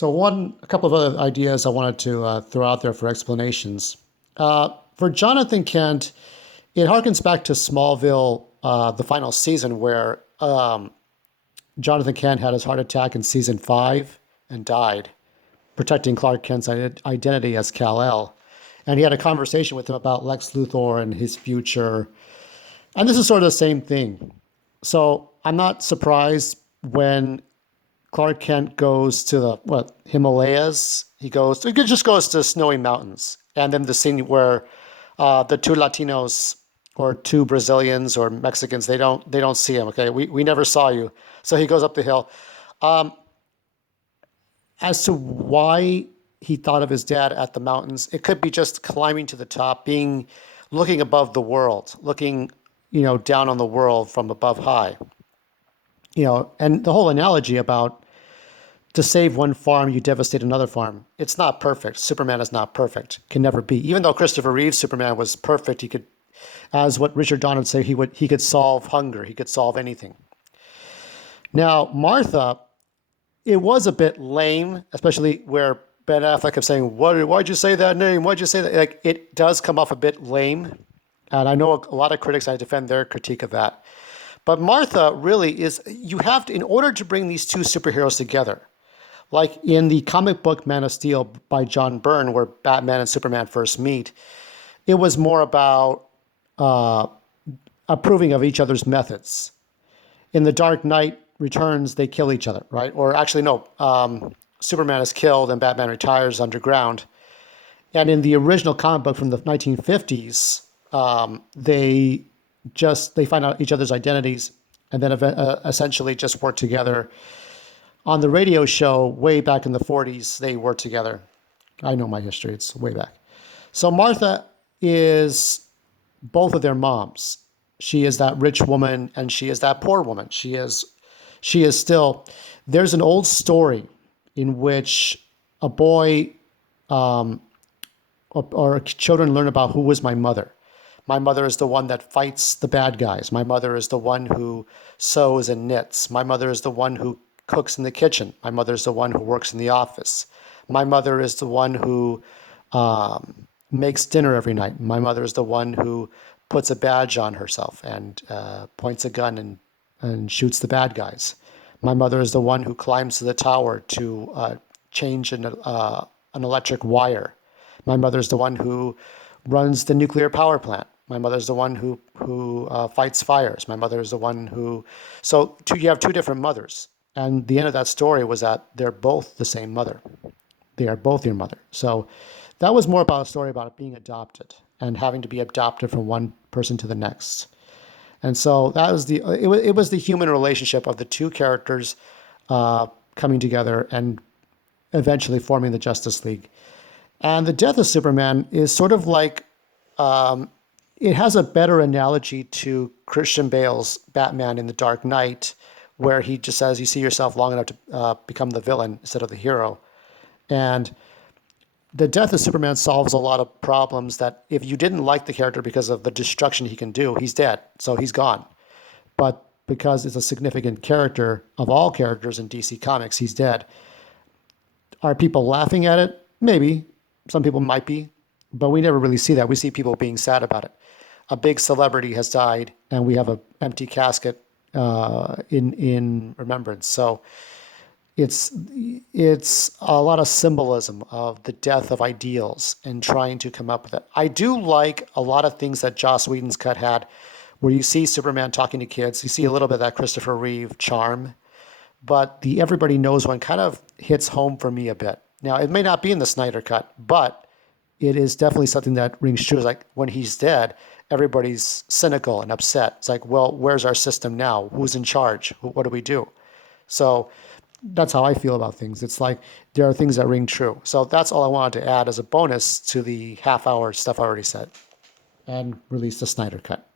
So a couple of other ideas I wanted to throw out there for explanations. For Jonathan Kent, it harkens back to Smallville, the final season, where Jonathan Kent had his heart attack in season 5 and died, protecting Clark Kent's identity as Kal-El. And he had a conversation with him about Lex Luthor and his future. And this is sort of the same thing. So I'm not surprised when Clark Kent goes to the Himalayas. He just goes to snowy mountains, and then the scene where the two Latinos or two Brazilians or Mexicans they don't see him. Okay, we never saw you, so he goes up the hill. Um, as to why he thought of his dad at the mountains, it could be just climbing to the top, looking above the world, looking down on the world from above high. And the whole analogy about to save one farm, you devastate another farm. It's not perfect. Superman is not perfect. Can never be. Even though Christopher Reeve's Superman was perfect, he could, as what Richard Donner would say, he could solve hunger. He could solve anything. Now, Martha, it was a bit lame, especially where Ben Affleck kept saying, why'd you say that name? Why'd you say that? Like, it does come off a bit lame. And I know a lot of critics, I defend their critique of that. But Martha really is, you have to, in order to bring these two superheroes together, like in the comic book Man of Steel by John Byrne, where Batman and Superman first meet, it was more about approving of each other's methods. In The Dark Knight Returns, they kill each other, right? Or actually, no, Superman is killed and Batman retires underground. And in the original comic book from the 1950s, they find out each other's identities and then essentially just work together. On the radio show way back in the 40s, they worked together. I know my history. It's way back. So Martha is both of their moms. She is that rich woman and she is that poor woman. She is still, there's an old story in which a boy or children learn about who was my mother. My mother is the one that fights the bad guys. My mother is the one who sews and knits. My mother is the one who cooks in the kitchen. My mother is the one who works in the office. My mother is the one who makes dinner every night. My mother is the one who puts a badge on herself and points a gun and shoots the bad guys. My mother is the one who climbs to the tower to change an electric wire. My mother is the one who runs the nuclear power plant. My mother is the one who fights fires. My mother is the one who... So you have two different mothers. And the end of that story was that they're both the same mother. They are both your mother. So that was more about a story about being adopted and having to be adopted from one person to the next. And so that was it was the human relationship of the two characters coming together and eventually forming the Justice League. And the death of Superman is sort of like, it has a better analogy to Christian Bale's Batman in The Dark Knight, where he just says you see yourself long enough to become the villain instead of the hero. And the death of Superman solves a lot of problems that if you didn't like the character because of the destruction he can do, he's dead, so he's gone. But because it's a significant character of all characters in DC Comics, he's dead. Are people laughing at it? Maybe. Some people might be, but we never really see that. We see people being sad about it. A big celebrity has died, and we have an empty casket in remembrance. So it's a lot of symbolism of the death of ideals and trying to come up with it. I do like a lot of things that Joss Whedon's cut had, where you see Superman talking to kids. You see a little bit of that Christopher Reeve charm, but the everybody knows one kind of hits home for me a bit. Now, it may not be in the Snyder cut, but it is definitely something that rings true. It's like when he's dead, everybody's cynical and upset. It's like, well, where's our system now? Who's in charge? What do we do? So that's how I feel about things. It's like there are things that ring true. So that's all I wanted to add as a bonus to the half-hour stuff I already said and release the Snyder cut.